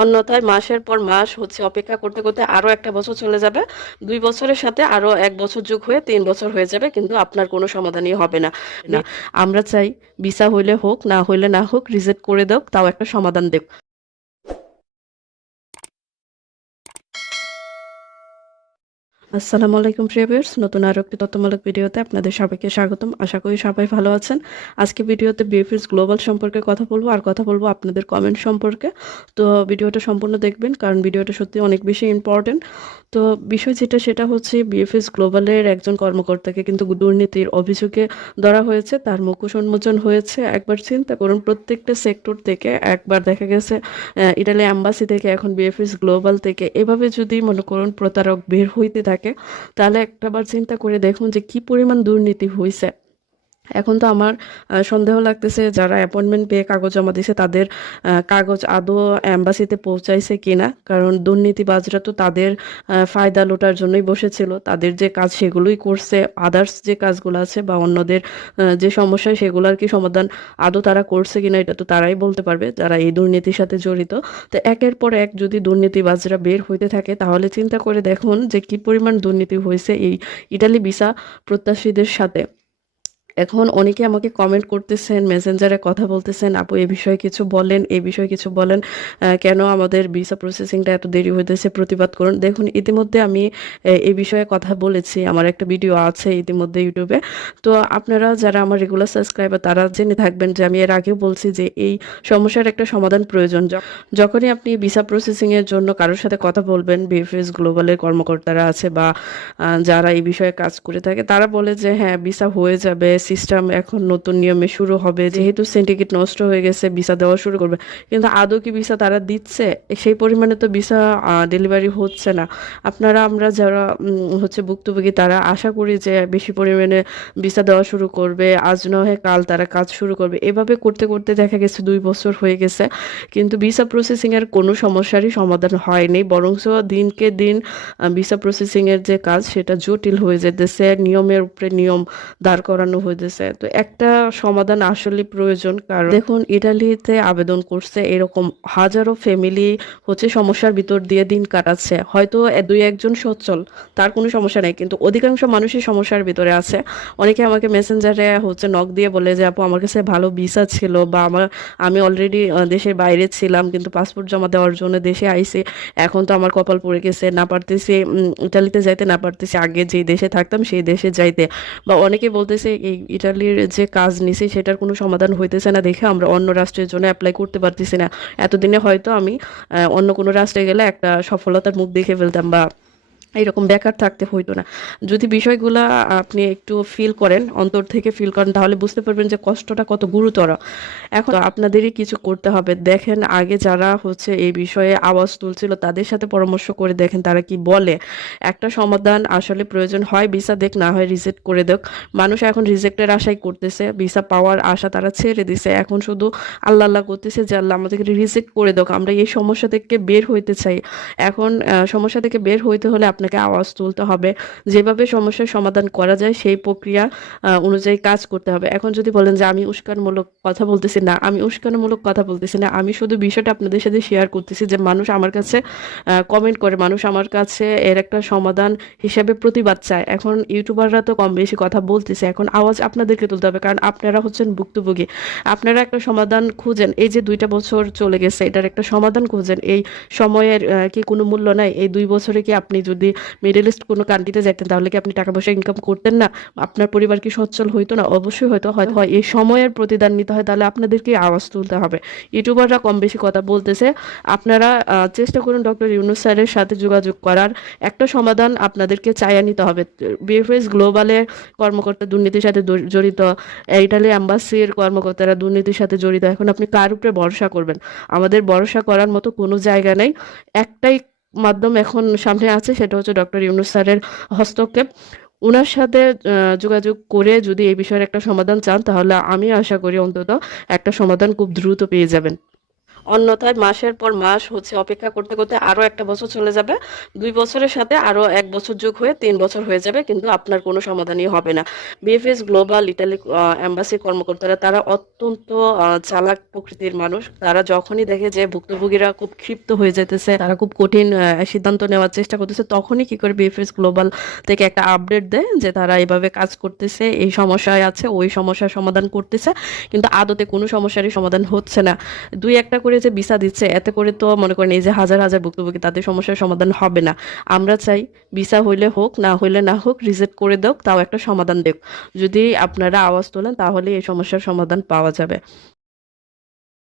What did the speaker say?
অন্যথায় মাসের পর মাস হচ্ছে অপেক্ষা করতে করতে আরও একটা বছর চলে যাবে। দুই বছরের সাথে আরও এক বছর যোগ হয়ে তিন বছর হয়ে যাবে, কিন্তু আপনার কোনো সমাধানই হবে না। না, আমরা চাই ভিসা হইলে হোক, না হইলে না হোক, রিজেক্ট করে দাও, তাও একটা সমাধান দেব। আসসালামু আলাইকুম প্রিয়ার্স নতুন আরও একটি তথ্যমূলক ভিডিওতে আপনাদের সবাইকে স্বাগতম। আশা করি সবাই ভালো আছেন। আজকে ভিডিওতে বিএফএস গ্লোবাল সম্পর্কে কথা বলব। আর কথা বলব আপনাদের কমেন্ট সম্পর্কে। তো ভিডিওটা সম্পূর্ণ দেখবেন, কারণ ভিডিওটা সত্যি অনেক বেশি ইম্পর্টেন্ট তো বিষয় যেটা, সেটা হচ্ছে বিএফএস গ্লোবালের একজন কর্মকর্তাকে কিন্তু দুর্নীতির অভিযোগে ধরা হয়েছে। তার মুখোশ উন্মোচন হয়েছে। একবার চিন্তা করুন, প্রত্যেকটা সেক্টর থেকে একবার দেখা গেছে ইটালি অ্যাম্বাসি থেকে এখন বিএফএস গ্লোবাল থেকে। এভাবে যদি মনে করুন, প্রতারক বের হইতে থাকে তাহলে একটাবার চিন্তা করে দেখুন যে কি পরিমাণ দুর্নীতি হয়েছে এখন তো আমার সন্দেহ লাগতেছে যারা অ্যাপয়েন্টমেন্ট পেয়ে কাগজ জমা দিয়েছে তাদের কাগজ আদৌ অ্যাম্বাসিতে পৌঁছাইছে কিনা? কারণ দুর্নীতিবাজরা তো তাদের ফায়দা লোটার জন্যই বসেছিল। তাদের যে কাজ সেগুলোই করছে আদার্স যে কাজগুলো আছে বা অন্যদের যে সমস্যা সেগুলোর কি সমাধান আদৌ তারা করছে কিনা এটা তো তারাই বলতে পারবে, যারা এই দুর্নীতির সাথে জড়িত। তো একের পর এক যদি দুর্নীতিবাজরা বের হইতে থাকে, তাহলে চিন্তা করে দেখুন যে কি পরিমাণ দুর্নীতি হয়েছে এই ইটালি ভিসা প্রত্যাশীদের সাথে। এখন অনেকে আমাকে কমেন্ট করতেছেন মেসেঞ্জারে কথা বলতেছেন, আপু, এ বিষয়ে কিছু বলেন, এ বিষয়ে কিছু বলেন কেন আমাদের ভিসা প্রসেসিংটা এত দেরি হইতেছে, প্রতিবাদ করুন। দেখুন, ইতিমধ্যে আমি, এ বিষয়ে কথা বলেছি, আমার একটা ভিডিও আছে ইতিমধ্যে ইউটিউবে তো আপনারা যারা আমার রেগুলার সাবস্ক্রাইবার তারা জেনে থাকবেন যে আমি এর আগেও বলছি যে এই সমস্যার একটা সমাধান প্রয়োজন। যখনই আপনি ভিসা প্রসেসিং এর জন্য কারোর সাথে কথা বলবেন বিএফএস গ্লোবালের কর্মকর্তারা আছে বা যারা এই বিষয়ে কাজ করে থাকে, তারা বলে যে হ্যাঁ ভিসা হয়ে যাবে সিস্টেম এখন নতুন নিয়মে শুরু হবে। যেহেতু সিন্ডিকেট নষ্ট হয়ে গেছে ভিসা দেওয়া শুরু করবে। কিন্তু আদৌ কি ভিসা তারা দিচ্ছে? সেই পরিমাণে তো ভিসা ডেলিভারি হচ্ছে না। আপনারা আমরা যারা হচ্ছে ভুক্তভোগী তারা আশা করি যে বেশি পরিমাণে ভিসা দেওয়া শুরু করবে। আজ নয় কাল তারা কাজ শুরু করবে। এভাবে করতে করতে দেখা গেছে দুই বছর হয়ে গেছে। কিন্তু ভিসা প্রসেসিং এর কোনো সমস্যারই সমাধান হয়নি। বরঞ্চ দিনকে দিন ভিসা প্রসেসিং এর যে কাজ সেটা জটিল হয়ে যেতেছে। নিয়মের উপরে নিয়ম দাঁড় করানো হয়েছে তো একটা সমাধান আসলে প্রয়োজন, কারণ দেখুন, ইটালিতে আবেদন করছে এরকম হাজারো ফ্যামিলি হচ্ছে সমস্যার ভিতর দিয়ে দিন কাটাচ্ছে। হয়তো দুই একজন সচ্ছল, তার কোনো সমস্যা নেই, কিন্তু অধিকাংশ মানুষই সমস্যার ভিতরে আছে। অনেকে আমাকে মেসেঞ্জারে হচ্ছে নক দিয়ে বলে যে, আপু, আমার কাছে ভালো ভিসা ছিল বা আমার, আমি অলরেডি দেশের বাইরে ছিলাম, কিন্তু পাসপোর্ট জমা দেওয়ার জন্য দেশে আইছি, এখন তো আমার কপাল পড়ে গেছে, না পারতেছি ইটালিতে যাইতে, না পারতেছি, আগে যে দেশে থাকতাম, সেই দেশে যাইতে। বা অনেকে বলতেছে, এই ইটালির যে কাজ নিছি, সেটার কোনো সমাধান হইতেছে না দেখে আমরা অন্য রাষ্ট্রের জন্য অ্যাপ্লাই করতে পারতেছি না। এতদিনে হয়তো আমি অন্য কোনো রাষ্ট্রে গেলে একটা সফলতার মুখ দেখে ফেলতাম বা এরকম বেকার থাকতে হইতো না। যদি বিষয়গুলা আপনি একটু ফিল করেন, অন্তর থেকে ফিল করেন, তাহলে বুঝতে পারবেন যে কষ্টটা কত গুরুতর। এখন আপনাদেরই কিছু করতে হবে। দেখেন, আগে যারা হচ্ছে এই বিষয়ে আওয়াজ তুলছিল, তাদের সাথে পরামর্শ করে দেখেন তারা কি বলে। একটা সমাধান আসলে প্রয়োজন হয়, ভিসা দেখ, না হয় রিজেক্ট করে দেখ। মানুষ এখন রিজেক্টের আশাই করতেছে, ভিসা পাওয়ার আশা তারা ছেড়ে দিছে। এখন শুধু আল্লাহ আল্লাহ করতেছে যে আল্লাহ আমাদেরকে রিজেক্ট করে দেখ। আমরা এই সমস্যা থেকে বের হইতে চাই। এখন সমস্যা থেকে বের হইতে হলে আপনাকে আওয়াজ তুলতে হবে। যেভাবে সমস্যার সমাধান করা যায়, সেই প্রক্রিয়া অনুযায়ী কাজ করতে হবে। এখন যদি বলেন যে, আমি উস্কানমূলক কথা বলতেছি না। আমি উস্কানমূলক কথা বলতেছি না। আমি শুধু বিষয়টা আপনাদের সাথে শেয়ার করতেছি যে, মানুষ আমার কাছে কমেন্ট করে। মানুষ আমার কাছে এর একটা সমাধান হিসেবে প্রতিবাদ চায়। এখন ইউটিউবাররা তো কম বেশি কথা বলতেছে। এখন আওয়াজ আপনাদেরকে তুলতে হবে। কারণ আপনারা হচ্ছেন ভুক্তভোগী। আপনারা একটা সমাধান খুঁজেন। এই যে, দুইটা বছর চলে গেছে, এটার একটা সমাধান খুঁজেন। এই সময়ের কি কোনো মূল্য নাই? এই দুই বছরে কি আপনি যদি মিডল ইস্ট কোনো কান্ট্রিতে যেতেন তাহলে কি আপনি টাকা পয়সা ইনকাম করতেন না? আপনার পরিবার কি সচ্ছল হইতো না? অবশ্যই হয়তো হয়তো হয়। এই সময়ের প্রতিদান নিতে হয়, তাহলে আপনাদেরকে আওয়াজ তুলতে হবে। ইউটিউবাররা কম বেশি কথা বলতেছে। আপনারা চেষ্টা করুন ডক্টর ইউনুস স্যারের সাথে যোগাযোগ করার। একটা সমাধান আপনাদেরকে চাইয়া নিতে হবে। বিএফএস গ্লোবালের কর্মকর্তা দুর্নীতির সাথে জড়িত। ইটালি অ্যাম্বাসির কর্মকর্তারা দুর্নীতির সাথে জড়িত। এখন আপনি কার উপরে ভরসা করবেন? আমাদের ভরসা করার মতো কোনো জায়গা নেই। একটাই মাধ্যম এখন সামনে আছে, সেটা হচ্ছে ডক্টর ইউনুস স্যারের হস্তক্ষেপ। ওনার সাথে যোগাযোগ করে যদি এই বিষয়ের একটা সমাধান চান, তাহলে আমি আশা করি অন্তত একটা সমাধান খুব দ্রুত পেয়ে যাবেন। অন্যথায় মাসের পর মাস হচ্ছে অপেক্ষা করতে করতে আরও একটা বছর চলে যাবে। দুই বছরের সাথে আরও এক বছর যোগ হয়ে তিন বছর হয়ে যাবে, কিন্তু আপনার কোনো সমাধানই হবে না। বিএফএস গ্লোবাল ইটালি এম্বাসি কর্মকর্তারা, তারা অত্যন্ত চালাক প্রকৃতির মানুষ। তারা যখনই দেখে যে ভুক্তভোগীরা খুব ক্ষিপ্ত হয়ে যেতেছে তারা খুব কঠিন সিদ্ধান্ত নেওয়ার চেষ্টা করতেছে, তখনই কি করে বিএফএস গ্লোবাল থেকে একটা আপডেট দেয় যে তারা এভাবে কাজ করতেছে, এই সমস্যায় আছে, ওই সমস্যার সমাধান করতেছে, কিন্তু আদতে কোনো সমস্যারই সমাধান হচ্ছে না। দুই একটা করে যে ভিসা দিচ্ছে, এতে করে তো মনে করেন এই যে হাজার হাজার ভুক্তভোগী তাদের সমস্যার সমাধান হবে না। আমরা চাই ভিসা হইলে হোক, না হইলে না হোক, রিজেক্ট করে দেওক তাও একটা সমাধান দেখ যদি আপনারা আওয়াজ তোলেন, তাহলে এই সমস্যার সমাধান পাওয়া যাবে।